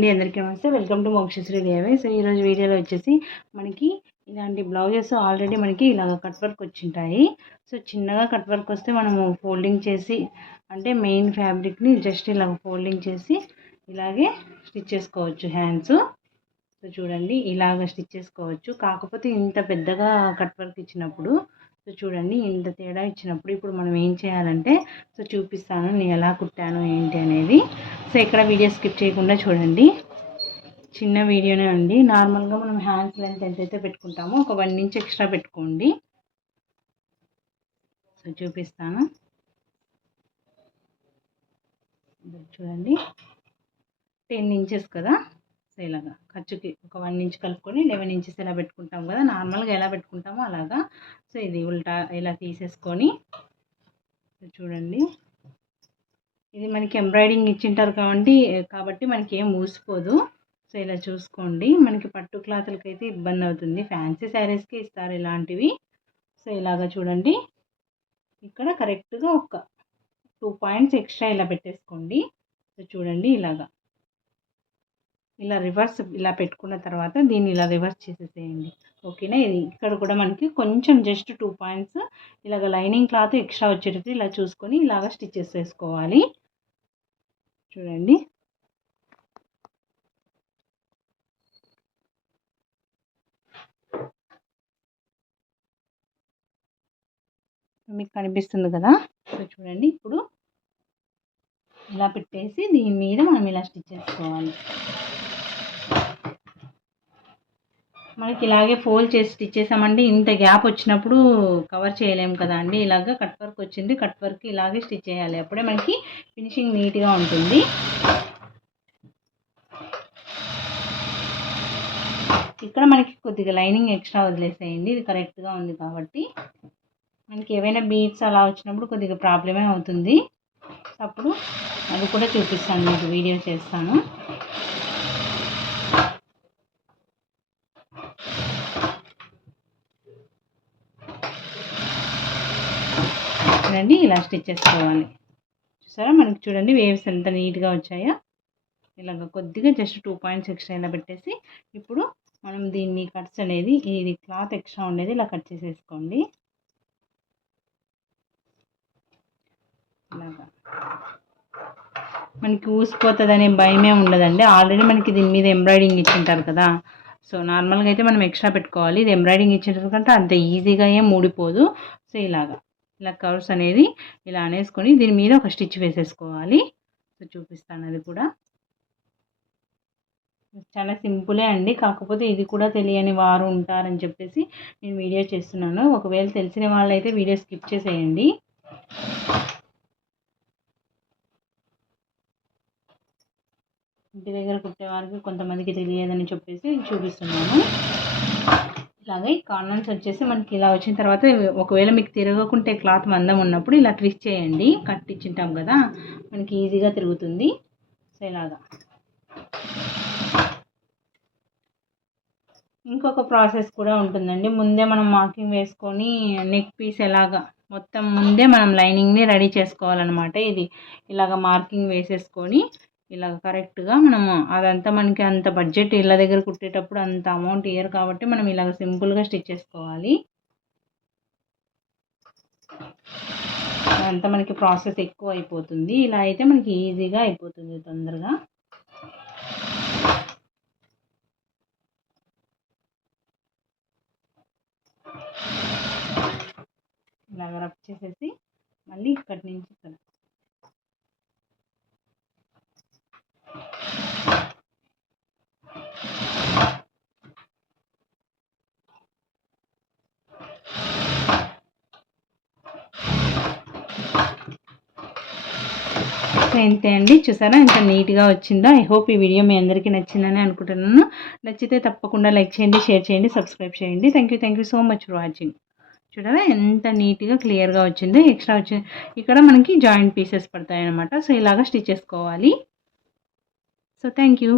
అండి, అందరికీ నమస్తే. Welcome to Mokshasri Deve. So ఈరోజు వీడియోలో వచ్చేసి మనకి ఇలాంటి బ్లౌజెస్ ఆల్రెడీ మనకి ఇలాగ కట్ వర్క్ వచ్చింటాయి. సో చిన్నగా కట్ వర్క్ వస్తే మనము ఫోల్డింగ్ చేసి అంటే మెయిన్ ఫ్యాబ్రిక్ని జస్ట్ ఇలా ఫోల్డింగ్ చేసి ఇలాగే స్టిచ్ చేసుకోవచ్చు హ్యాండ్స్. సో చూడండి ఇలాగ స్టిచ్ చేసుకోవచ్చు. కాకపోతే ఇంత పెద్దగా కట్ వర్క్ ఇచ్చినప్పుడు సో చూడండి ఇంత తేడా ఇచ్చినప్పుడు ఇప్పుడు మనం ఏం చేయాలంటే సో చూపిస్తాను నేను ఎలా కుట్టాను ఏంటి అనేది. సో ఇక్కడ వీడియో స్కిప్ చేయకుండా చూడండి. చిన్న వీడియోనే అండి. నార్మల్గా మనం హ్యాండ్స్ లెంత్ ఎంతైతే పెట్టుకుంటామో ఒక 1 ఇంచ్ ఎక్స్ట్రా పెట్టుకోండి. సో చూపిస్తాను చూడండి. 10 ఇంచెస్ కదా. సో ఇలాగా ఖర్చుకి ఒక 1 ఇంచ్ కలుపుకొని 11 ఇంచెస్ ఎలా పెట్టుకుంటాం కదా, నార్మల్గా ఎలా పెట్టుకుంటామో అలాగా. సో ఇది ఉల్టా ఇలా తీసేసుకొని చూడండి ఇది మనకి ఎంబ్రాయిడింగ్ ఇచ్చింటారు కాబట్టి మనకి ఏం ఊసిపోదు. సో ఇలా చూసుకోండి. మనకి పట్టు క్లాతులకి అయితే ఇబ్బంది అవుతుంది, ఫ్యాన్సీ శారీస్కి ఇస్తారు ఇలాంటివి. సో ఇలాగా చూడండి ఇక్కడ కరెక్ట్గా ఒక 2 పాయింట్స్ ఎక్స్ట్రా ఇలా పెట్టేసుకోండి. సో చూడండి ఇలాగా ఇలా రివర్స్ ఇలా పెట్టుకున్న తర్వాత దీన్ని ఇలా రివర్స్ చేసేసేయండి. ఓకేనా. ఇది ఇక్కడ కూడా మనకి కొంచెం జస్ట్ 2 పాయింట్స్ ఇలాగ లైనింగ్ క్లాత్ ఎక్స్ట్రా వచ్చేటట్టు ఇలా చూసుకొని ఇలాగ స్టిచ్ చేసేసుకోవాలి. చూడండి మీకు కనిపిస్తుంది కదా. సో చూడండి ఇప్పుడు ఇలా పెట్టేసి దీని మీద మనం ఇలా స్టిచ్ చేసుకోవాలి. మనకి ఇలాగే ఫోల్డ్ చేసి స్టిచ్ చేసామండి. ఇంత గ్యాప్ వచ్చినప్పుడు కవర్ చేయలేము కదా అండి. ఇలాగ కట్ వర్క్ వచ్చింది, కట్ వర్క్ ఇలాగే స్టిచ్ చేయాలి. అప్పుడే మనకి ఫినిషింగ్ నీట్గా ఉంటుంది. ఇక్కడ మనకి కొద్దిగా లైనింగ్ ఎక్స్ట్రా వదిలేసేయండి. ఇది కరెక్ట్గా ఉంది కాబట్టి. మనకి ఏవైనా బీడ్స్ అలా వచ్చినప్పుడు కొద్దిగా ప్రాబ్లమే అవుతుంది. అప్పుడు అది కూడా చూపిస్తాను, మీకు వీడియో చేస్తాను. చూడండి ఇలా స్టిచ్ చేసుకోవాలి. చూసారా మనకి చూడండి వేవ్స్ ఎంత నీట్గా వచ్చాయో. ఇలాగ కొద్దిగా జస్ట్ 2 పాయింట్స్ ఎక్స్ట్రా ఇలా పెట్టేసి ఇప్పుడు మనం దీన్ని కట్స్ అనేది ఇది క్లాత్ ఎక్స్ట్రా ఉండేది ఇలా కట్ చేసేసుకోండి. ఇలాగా మనకి ఊసిపోతుంది అనే భయమే ఉండదండి. ఆల్రెడీ మనకి దీని మీద ఎంబ్రాయిడింగ్ ఇచ్చింటారు కదా. సో నార్మల్గా అయితే మనం ఎక్స్ట్రా పెట్టుకోవాలి. ఇది ఎంబ్రాయిడింగ్ ఇచ్చేటప్పుడు కంటే అంత ఈజీగా ఏం ఊడిపోదు. సో ఇలా కర్వ్స్ అనేది ఇలా అనేసుకొని దీని మీద ఒక స్టిచ్ వేసేసుకోవాలి. సో చూపిస్తాను అది కూడా. చాలా సింపులే అండి. కాకపోతే ఇది కూడా తెలియని వారు ఉంటారని చెప్పేసి నేను వీడియో చేస్తున్నాను. ఒకవేళ తెలిసిన వాళ్ళైతే వీడియో స్కిప్ చేసేయండి. ఇంటి దగ్గర కుట్టేవారికి కొంతమందికి తెలియదని చెప్పేసి చూపిస్తున్నాను. ఇలాగే కార్నర్స్ వచ్చేసి మనకి ఇలా వచ్చిన తర్వాత ఒకవేళ మీకు తిరగకుంటే క్లాత్ మందం ఉన్నప్పుడు ఇలా ట్విస్ట్ చేయండి. కట్ ఇచ్చింటాం కదా మనకి ఈజీగా తిరుగుతుంది. సో ఇలాగా ఇంకొక ప్రాసెస్ కూడా ఉంటుందండి. ముందే మనం మార్కింగ్ వేసుకొని నెక్ పీస్ ఎలాగా మొత్తం ముందే మనం లైనింగ్ని రెడీ చేసుకోవాలన్నమాట. ఇది ఇలాగ మార్కింగ్ వేసేసుకొని ఇలాగ కరెక్ట్గా మనము అదంతా మనకి అంత బడ్జెట్ ఇళ్ళ దగ్గర కుట్టేటప్పుడు అంత అమౌంట్ ఇయ్యరు కాబట్టి మనం ఇలాగ సింపుల్గా స్టిచ్ చేసుకోవాలి. అదంతా మనకి ప్రాసెస్ ఎక్కువ అయిపోతుంది. ఇలా అయితే మనకి ఈజీగా అయిపోతుంది తొందరగా. ఇలాగ రబ్ చేసేసి మళ్ళీ ఇక్కడి నుంచి ఇక్కడ ఇంతే అండి. చూసారా ఎంత నీట్గా వచ్చిందో. ఐ హోప్ ఈ వీడియో మీ అందరికీ నచ్చిందని అనుకుంటున్నాను. నచ్చితే తప్పకుండా లైక్ చేయండి, షేర్ చేయండి, సబ్స్క్రైబ్ చేయండి. Thank you so much for watching. చూడారా ఎంత నీట్గా క్లియర్గా వచ్చిందో. ఎక్స్ట్రా వచ్చింది ఇక్కడ మనకి జాయింట్ పీసెస్ పడతాయి అన్నమాట. సో ఇలాగా స్టిచ్ చేసుకోవాలి. So thank you.